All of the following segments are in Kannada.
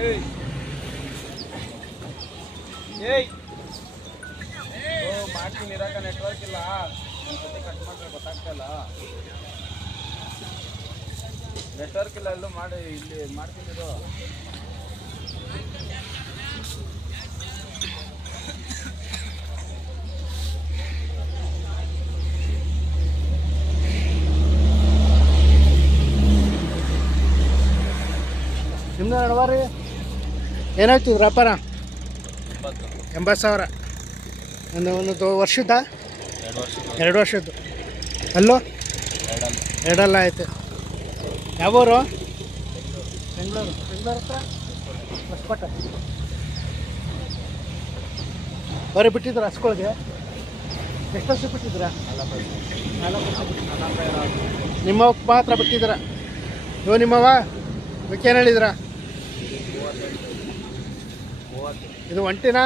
ಏಯ್. ಏಯ್. ಓ ಮಾಡ್ತೀನಿ ಇರಾಕ ನೆಟ್ವರ್ಕ್ ಇಲ್ಲ. ಕಟ್ ಮಾಡಿದ್ರೆ ಗೊತ್ತಾಗ್ತಾ ಇಲ್ಲ ನೆಟ್ವರ್ಕ್ ಇಲ್ಲ, ಎಲ್ಲೂ ಮಾಡಿ, ಇಲ್ಲಿ ಮಾಡ್ತೀನಿ ಇದು. ನಿಮ್ದು ನಡವಾರಿ ಏನಾಯ್ತು ವ್ಯಾಪಾರ? ಎಂಬತ್ತು. ಸಾವಿರ. ಒಂದು ಒಂದು ವರ್ಷದ? ಎರಡು ವರ್ಷದ್ದು. ಅಲ್ಲೋ? ಎರಡಲ್ಲ. ಆಯಿತು. ಯಾವೂರು ಬೆಂಗಳೂರು. ಬೆಂಗಳೂರು ಹತ್ರ? ಹೊಸಕೋಟೆ. ಬರೀ ಬಿಟ್ಟಿದ್ರ ಹಸ್ಕೊಳ್ಗೆ? ಎಷ್ಟು ವರ್ಷ ಬಿಟ್ಟಿದ್ರ ನಿಮ್ಮ ಮಾತ್ರ ಬಿಟ್ಟಿದ್ರ ಇವು ನಿಮ್ಮವ? ಇವಕ್ಕೇನು ಹೇಳಿದ್ರ ಇದು ಒಂಟಿನಾ?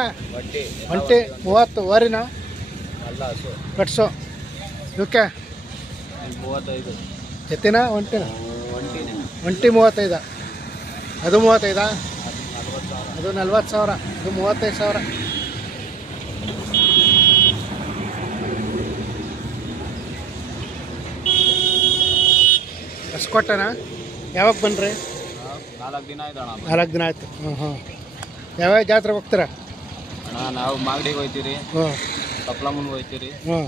ಒಂಟಿ. ಮೂವತ್ತು ಓರಿನ ಕಟ್ಸೋ. ಇವಕ್ಕೆ ಎತ್ತಿನ ಒಂಟಿನ? ಒಂಟಿ ಮೂವತ್ತೈದು? ಅದು ಮೂವತ್ತೈದಾ? ಅದು ನಲ್ವತ್ತು ಸಾವಿರ. ಇದು ಮೂವತ್ತೈದು ಸಾವಿರ. ಕಸ್ಕೊಟ್ಟನ? ಯಾವಾಗ ಬನ್ರಿ? ನಾಲ್ಕು ದಿನ ಆಯ್ತು ಅಣ್ಣ ನಾಲ್ಕು ದಿನ ಆಯ್ತು. ಹ್ಞೂ ಹ್ಞೂ ಯಾವ್ಯಾವ ಜಾತ್ರೆ ಹೋಗ್ತೀರಾ? ಅಣ್ಣ ನಾವು ಮಾಗಡಿಗೆ ಹೋಯ್ತೀರಿ ಹ್ಞೂ ಕಪ್ಲಮ್ಮನ್ಗೆ ಹೋಯ್ತೀರಿ ಹ್ಞೂ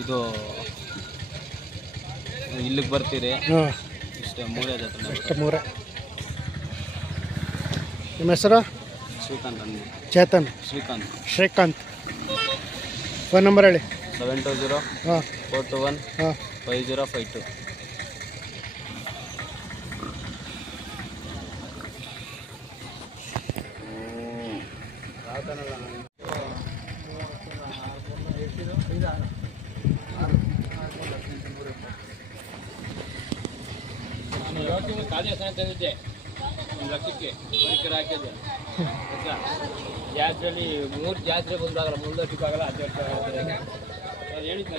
ಇದು ಇಲ್ಲಿಗೆ ಬರ್ತೀರಿ. ಹ್ಞೂ ಇಷ್ಟೇ ಮೂರೇ ಜೊತೆ ಅಷ್ಟು ಮೂರೇ. ನಿಮ್ಮ ಹೆಸರು? ಶ್ರೀಕಾಂತ್ ಚೇತನ್. ಶ್ರೀಕಾಂತ್. ಶ್ರೀಕಾಂತ್. ಫೋನ್ ನಂಬರ್ ಹೇಳಿ. ಸೆವೆನ್ ಟು ಜೀರೋ ಹಾಂ. ಫೋರ್ ಟು ಒನ್ ಹಾಂ. Five zero five two. ತಂದಿದ್ದೆ ಒಂದು ಲಕ್ಷಕ್ಕೆ ಬೈಕರ್ ಹಾಕಿದ್ದೆ ಜಾತ್ರೆಯಲ್ಲಿ ಮೂರು ಜಾತ್ರೆ ಬಂದಾಗಲ್ಲ ಮೂರು ಲಕ್ಷಕ್ಕಾಗಲ್ಲ ಹದಿನೆಂಟು ಸಾವಿರ ಅದು ಹೇಳಿದ್ದೆ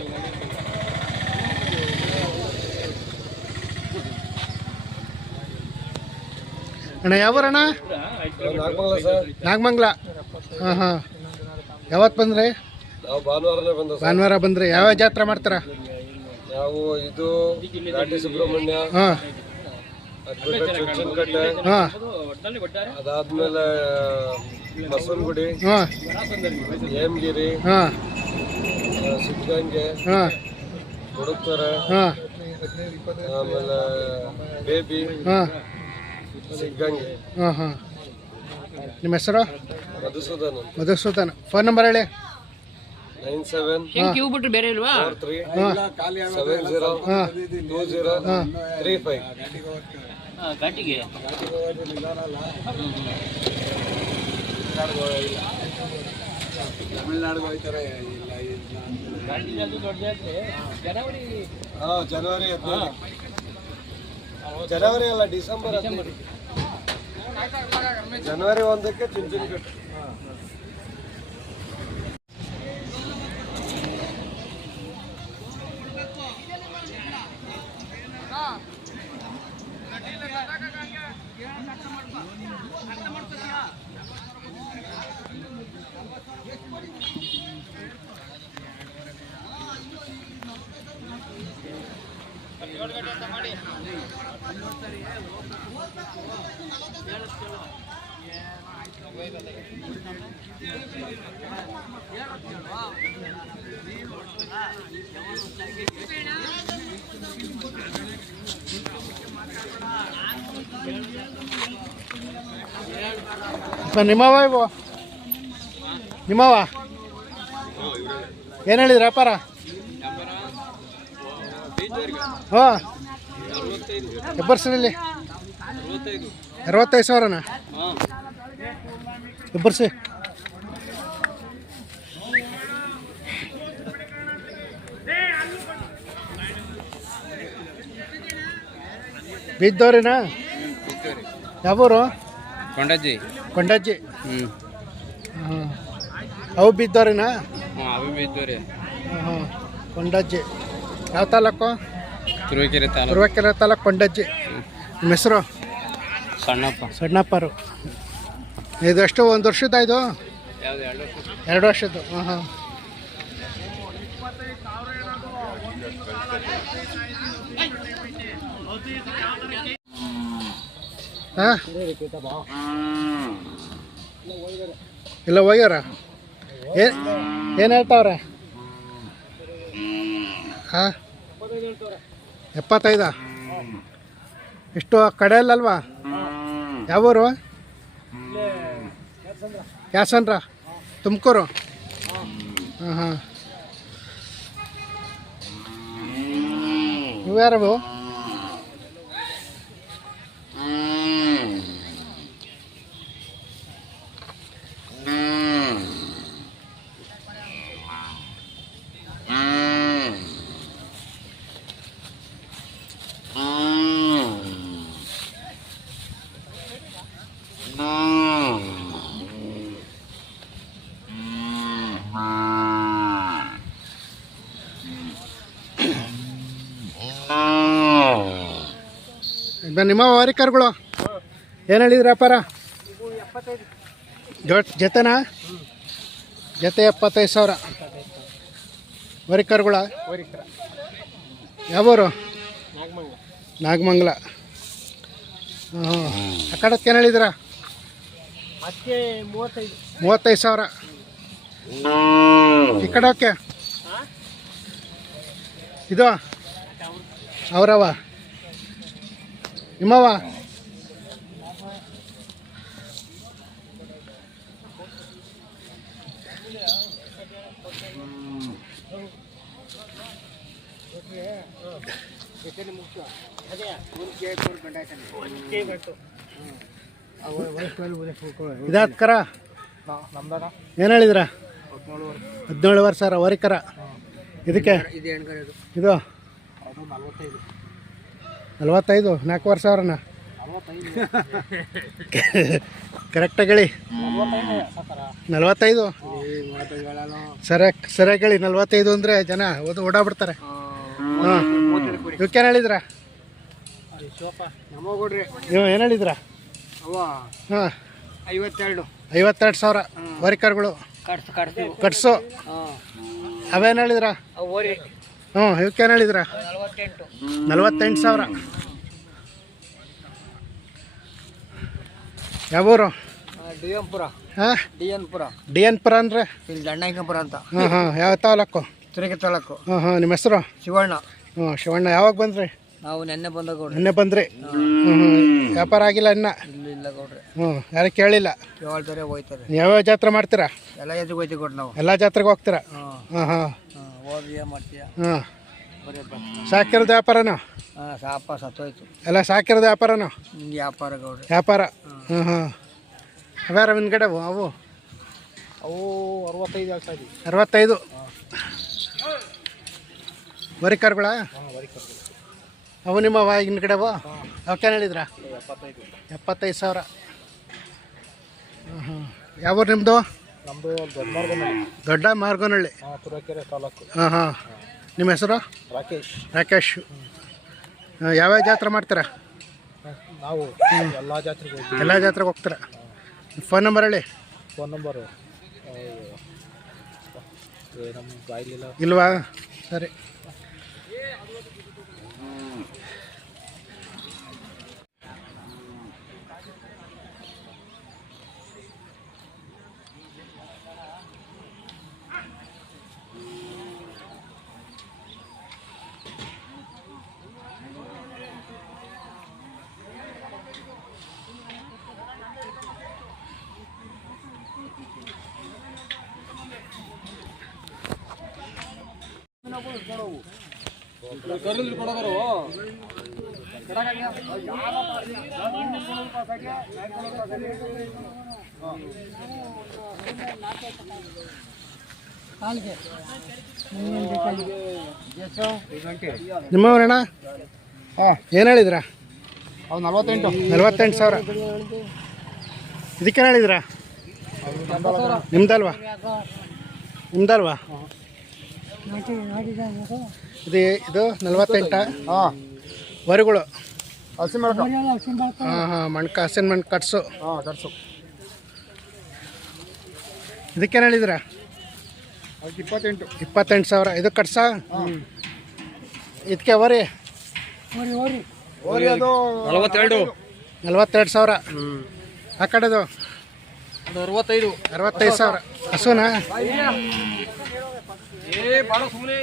ಅಣ್ಣ ಅಣ್ಣ ಸರ್. ನಾಗಮಂಗ್ಲ. ಹಾಂ ಹಾಂ. ಯಾವತ್ತು ಬಂದ್ರಿ? ನಾವು ಭಾನುವಾರನೇ ಬಂದ ಭಾನುವಾರ ಬಂದ್ರೆ. ಯಾವ ಜಾತ್ರೆ ಮಾಡ್ತಾರ? ನಾವು ಇದು ಘಾಟಿ ಸುಬ್ರಹ್ಮಣ್ಯ ಹಾಂ. ಅದ್ ಬಿಟ್ರೆ ಚುಂಚನಕಟ್ಟೆ ಹಾಂ. ಅದಾದ್ಮೇಲೆ ಬಸವನಗುಡಿ ಹಾಂ. ಹೇಮಗಿರಿ ಹಾಂ. ಸಿದ್ಧಗಂಗೆ ಹಾಂ. ಹುಡುಕ್ತಾರೆ ಹಾಂ. ಆಮೇಲೆ ಬೇಬಿ ಹಾಂ. ಸಿದ್ಧಗಂಗೆ. ಹಾಂ ಹಾಂ. ನಿಮ್ಮ ಹೆಸರು? ಮಧುಸೂದನ್ ಮಧುಸೂದನ್. ಫೋನ್ ನಂಬರ್ ಹೇಳಿ. ನೈನ್ ಸೆವೆನ್ ಬಿಟ್ರೆ ಬೇರೆ ಇಲ್ವಾ? ತ್ರೀ ಸೆವೆನ್ ಜೀರೋ ಹಾಂ. Two zero three five. ಘಾಟಿಗೆ. ತಮಿಳ್ನಾಡಿಗೆ ಹೋಗ್ತಾರೆ ಘಾಟಿ ಜಾತ್ರೆ ದೊಡ್ಡ ಜಾತ್ರೆ ಜನವರಿ ಹಾಂ ಜನವರಿ ಹದಿನೈದು ಜನವರಿ ಅಲ್ಲ ಡಿಸೆಂಬರ್ ಹದಿನೈದು ಜನವರಿ ಒಂದಕ್ಕೆ ಚುಂಚನಕಟ್ಟೆ ನಿಮ್ಮವ ಇವು ನಿಮ್ಮವ ಏನು ಹೇಳಿದ್ರಿ ವ್ಯಾಪಾರ? ಹಾಂ. ಎಬ್ಬರ್ಸ್ರಿ ಅರವತ್ತೈದು ಸಾವಿರನ? ಎಬ್ಬರ್ಸಿ ಬಿದ್ದವ್ರಿನಾ? ಯಾವೂರು? ಕೊಂಡಜ್ಜಿ. ಕೊಂಡಜ್ಜಿ. ಹ್ಞೂ ಹಾಂ ಅವು ಬಿದ್ದವ್ರಿನಾ? ಹ್ಞೂ ಅವು ಬಿದ್ದವ್ರಿ. ಹಾಂ ಕೊಂಡಜ್ಜಿ. ಯಾವ ತಾಲೂಕು? ತುರುವೇಕೆರೆ ತಾಲೂಕು. ತುರುವೇಕೆರೆ ತಾಲೂಕು ಕೊಂಡಜ್ಜಿ. ನಿಮ್ಮ ಹೆಸರು? ಸಣ್ಣಪ್ಪ. ಸಣ್ಣಪ್ಪರು. ಇದು ಎಷ್ಟು ಒಂದು ವರ್ಷದ ಯಾವ್ದು ಎರಡು ವರ್ಷ ಎರಡು ವರ್ಷದ್ದು, ಹಾಂ ಹಾಂ. ಇಲ್ಲ ಹೋಗ್ಯಾರ ಏನು ಏನು ಹೇಳ್ತಾವ್ರೆ? ಹಾಂ? ಎಪ್ಪತ್ತೈದಾ? ಇಷ್ಟು ಕಡೆಯಲ್ಲಲ್ವಾ? ಯಾವೂರು? ಯಾಸನ್ರ ತುಮಕೂರು? ಹಾಂ ಹಾಂ ನೀವು ನಿಮ್ಮ ವಾರಿಕರ್ಗಳು ಏನು ಹೇಳಿದ್ರಿ ವ್ಯಾಪಾರ? ಜೊತೆನಾ? ಜೊತೆ ಎಪ್ಪತ್ತೈದು ಸಾವಿರ. ವರಿಕರ್ಗಳ ಯಾವೂರು? ನಾಗಮಂಗಲ. ಹಾಂ ಆ ಕಡಕ್ಕೆ ಏನು ಹೇಳಿದ್ರ? ಮೂವತ್ತೈದು ಸಾವಿರ. ಈ ಕಡೆ ಓಕೆ ಇದು? ಅವರವ? ನಿಮ್ಮವ ಇದಾತ್ಕರ ಏನು ಹೇಳಿದ್ರ? ಹದಿನೇಳು ವರ್ಷ ವರಿಕರ. ಇದಕ್ಕೆ? ಇದು? ನಲ್ವತ್ತೈದು ನಾಲ್ಕು ವರ್ಷ ಸಾವಿರನ ಕರೆಕ್ಟಾಗಿ ಹೇಳಿ ನಲ್ವತ್ತೈದು. ಸರ ಸರಿಯಾಗಿ ಸರಿಯಾಗಿ ಹೇಳಿ ನಲ್ವತ್ತೈದು ಅಂದರೆ ಜನ ಓದು ಓಡಾಬಿಡ್ತಾರೆ ಹಾಂ. ಇವಕ್ಕೇನು ಹೇಳಿದ್ರ? ನೀವು ಏನು ಹೇಳಿದ್ರ? ಹಾಂ. ಐವತ್ತೆರಡು ಐವತ್ತೆರಡು ಸಾವಿರ ವರಿಕರ್ಗಳು. ಕಟ್ಸು ಅವೇನು ಹೇಳಿದ್ರ? ಓರಿ ಹ್ಞೂ ಇವಕ್ಕೇನು ಹೇಳಿದ್ರ? ನಲ್ವತ್ತೆಂಟು. ಸಾವಿರ. ಯಾವೂರು? ಡಿ ಎನ್ ಪುರ ಹಾಂ? D N Pura D N Pura ಅಂದರೆ? ಇಲ್ಲಿ ದಂಡಾಯಕಪುರ ಅಂತ. ಹಾಂ ಹಾಂ ಯಾವ ತಾಲೂಕು? ತಿರುಗಿ ತಾಲೂಕು. ಹಾಂ ಹಾಂ ನಿಮ್ಮ ಹೆಸರು? ಶಿವಣ್ಣ. ಹ್ಞೂ ಶಿವಣ್ಣ. ಯಾವಾಗ ಬಂದ್ರಿ? ನಾವು ನೆನ್ನೆ ಬಂದ ಗೌಡ್ರಿ. ನೆನ್ನೆ ಬಂದ್ರಿ? ಹ್ಞೂ. ವ್ಯಾಪಾರ ಆಗಿಲ್ಲ ಇನ್ನ? ಇಲ್ಲಿ ಇಲ್ಲ ಗೌಡ್ರಿ. ಹ್ಞೂ ಯಾರು ಕೇಳಿಲ್ಲ? ಕೇಳ್ತಾರೆ ಹೋಯ್ತಾರೆ. ಯಾವ್ಯಾವ ಜಾತ್ರೆ ಮಾಡ್ತೀರಾ? ಎಲ್ಲ ಜಾತ್ರೆಗೆ ಹೋಯ್ತೀವಿ ಗೌಡ್ರಿ ನಾವು. ಎಲ್ಲ ಜಾತ್ರೆಗೆ ಹೋಗ್ತೀರಾ? ಹಾಂ ಹಾಂ ಹಾಂ ಹಾಂ ಹೋಗಿ ಏನು ಮಾಡ್ತೀಯ ಹಾಂ ಬರೀ ಸಾಕಿರೋದು ವ್ಯಾಪಾರನೋ? ಹಾಂ ಸಾಪ ಸತ್ತೋಯ್ತು. ಎಲ್ಲ ಸಾಕಿರೋದು ವ್ಯಾಪಾರನ? ವ್ಯಾಪಾರ ಗೌಡ್ರಿ. ವ್ಯಾಪಾರ? ಹಾಂ ಅವ್ಯಾರ ಕಡೆ ಅವು ಅವು? ಅವು ಅರವತ್ತೈದು ಬರಿಕರ್ಗಳ ಅವು ನಿಮ್ಮ ಇನ್ ಕಡೆ ಅವು? ಅವಕ್ಕೇನು ಹೇಳಿದ್ರ? ಎಪ್ಪತ್ತೈದು. ಎಪ್ಪತ್ತೈದು ಸಾವಿರ. ಹ್ಞೂ ಹ್ಞೂ ಯಾವ ನಿಮ್ಮದು ನಮ್ಮದು ದೊಡ್ಡ ಮಾರ್ಗನಹಳ್ಳಿ ದೊಡ್ಡ ಮಾರ್ಗನಳ್ಳಿ ಹಾಂ ತುರಕೆರೆ ತಾಲೂಕು. ಹಾಂ ಹಾಂ. ನಿಮ್ಮ ಹೆಸರು? ರಾಕೇಶ್. ರಾಕೇಶ್. ಯಾವ್ಯಾವ ಜಾತ್ರೆ ಮಾಡ್ತೀರಾ? ನಾವು ಎಲ್ಲ ಜಾತ್ರೆಗೆ ಹೋಗ್ತೀವಿ. ಎಲ್ಲ ಜಾತ್ರೆಗೆ ಹೋಗ್ತೀರಾ? ಫೋನ್ ನಂಬರ್ ಹೇಳಿ. Phone number. ನಮ್ಮ ಬಾಯಿಲಿಲ್ಲ. ಇಲ್ವಾ? ಸರಿ. ನಿಮ್ಮವ್ರಣ್ಣ ಹಾಂ ಏನು ಹೇಳಿದ್ರ? ಅವು ನಲ್ವತ್ತೆಂಟು. ನಲ್ವತ್ತೆಂಟು ಸಾವಿರ. ಇದಕ್ಕೇನು ಹೇಳಿದ್ರ? ನಿಮ್ದಲ್ವಾ? ನಿಮ್ದಲ್ವಾ? ಇದು ಇದು ನಲ್ವತ್ತೆಂಟ. ಹಾಂ. ವರಿಗಳು. ಹಸಿ ಮೆಣಕ ಹಾಂ ಹಾಂ ಮಣ್ಕ ಹಸಿನ ಮಣ್ ಕಟ್ಸು. ಹಾಂ ಕಟ್ಸು. ಇದಕ್ಕೇನು ಹೇಳಿದ್ರ? ಅದಕ್ಕೆ ಇಪ್ಪತ್ತೆಂಟು. ಇಪ್ಪತ್ತೆಂಟು ಸಾವಿರ. ಇದು ಕಟ್ಸ? ಇದಕ್ಕೆ ಅವರಿ ಓರಿ ಅದು ನಲವತ್ತೆರಡು. ನಲ್ವತ್ತೆರಡು ಸಾವಿರ. ಆ ಕಡೆದು? ಅದು ಅರವತ್ತೈದು. ಅರವತ್ತೈದು ಸಾವಿರ. ಹಸುನಾ? ಏ ಬಾಳ ಸುಮ್ಮನೆ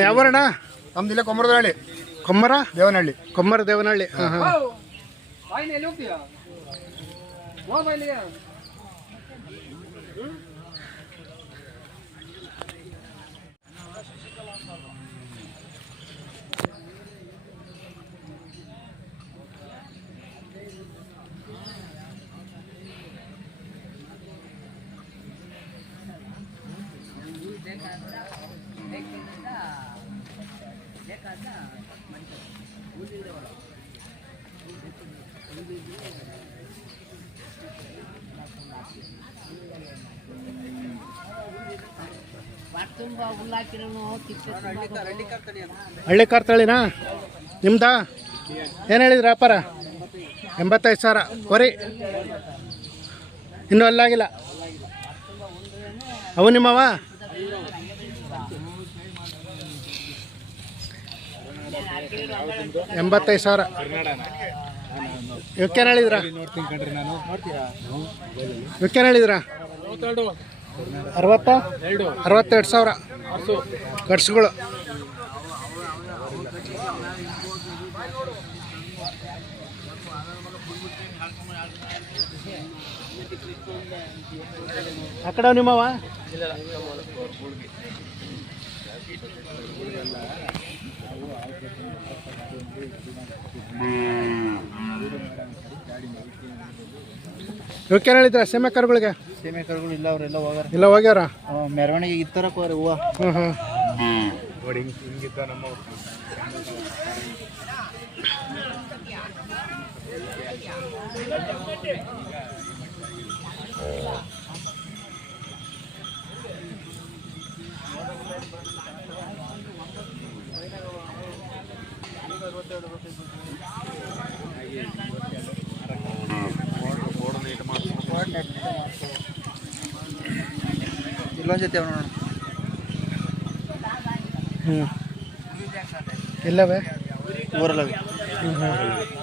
ಯಾವರಣ ನಮ್ದಿಲ್ಲ ಕೊಮ್ಮರದಹಳ್ಳಿ. ಕೊಮ್ಮರ? ದೇವನಹಳ್ಳಿ. ಕೊಮ್ಮರ ದೇವನಹಳ್ಳಿ. ಹಾಂ ಹಾಂ. ಬಾಯಿನ ಎಲ್ಲಿ ಹೋಗ್ತೀಯಾ? ಹಳ್ಳಿ ಕಾರ್ ತಳಿನಾ ನಿಮ್ದಾ? ಏನು ಹೇಳಿದ್ರ ವ್ಯಾಪಾರ? ಎಂಬತ್ತೈದು ಸಾವಿರ. ಕೊರಿ. ಇನ್ನೂ ಅಲ್ಲಾಗಿಲ್ಲ. ಅವು ನಿಮ್ಮವ? ಎಂಬತ್ತೈದು ಸಾವಿರ. ಇವಕ್ಕೇನು ಹೇಳಿದ್ರ ಇವಕ್ಕೇನು ಹೇಳಿದ್ರ ಅರವತ್ತ? ಅರವತ್ತೆರಡು ಸಾವಿರ. ಖರ್ಚುಗಳು. ಆ ಕಡೆ ನಿಮ್ಮವ? ಇವಕ್ಕೇನು ಹೇಳಿದ್ರ ಸೀಮೆ ಕರುಗಳಿಗೆ? ಸೀಮೆ ಕರುಗಳು ಇಲ್ಲ ಅವರೆಲ್ಲ ಹೋಗಾರ ಇಲ್ಲ ಹೋಗ್ಯಾರ? ಮೆರವಣಿಗೆ ಇತ್ತರಕ್ಕೆ ಹೋಗ್ರಿ ಹೂವ. ಹ್ಞೂ ಹ್ಞೂ ಇಲ್ಲೊಂದು ಜೊತೆ ನೋಡೋಣ. ಹ್ಞೂ ಇಲ್ಲವೇ? ಊರಲ್ಲ? ಹ್ಞೂ ಹ್ಞೂ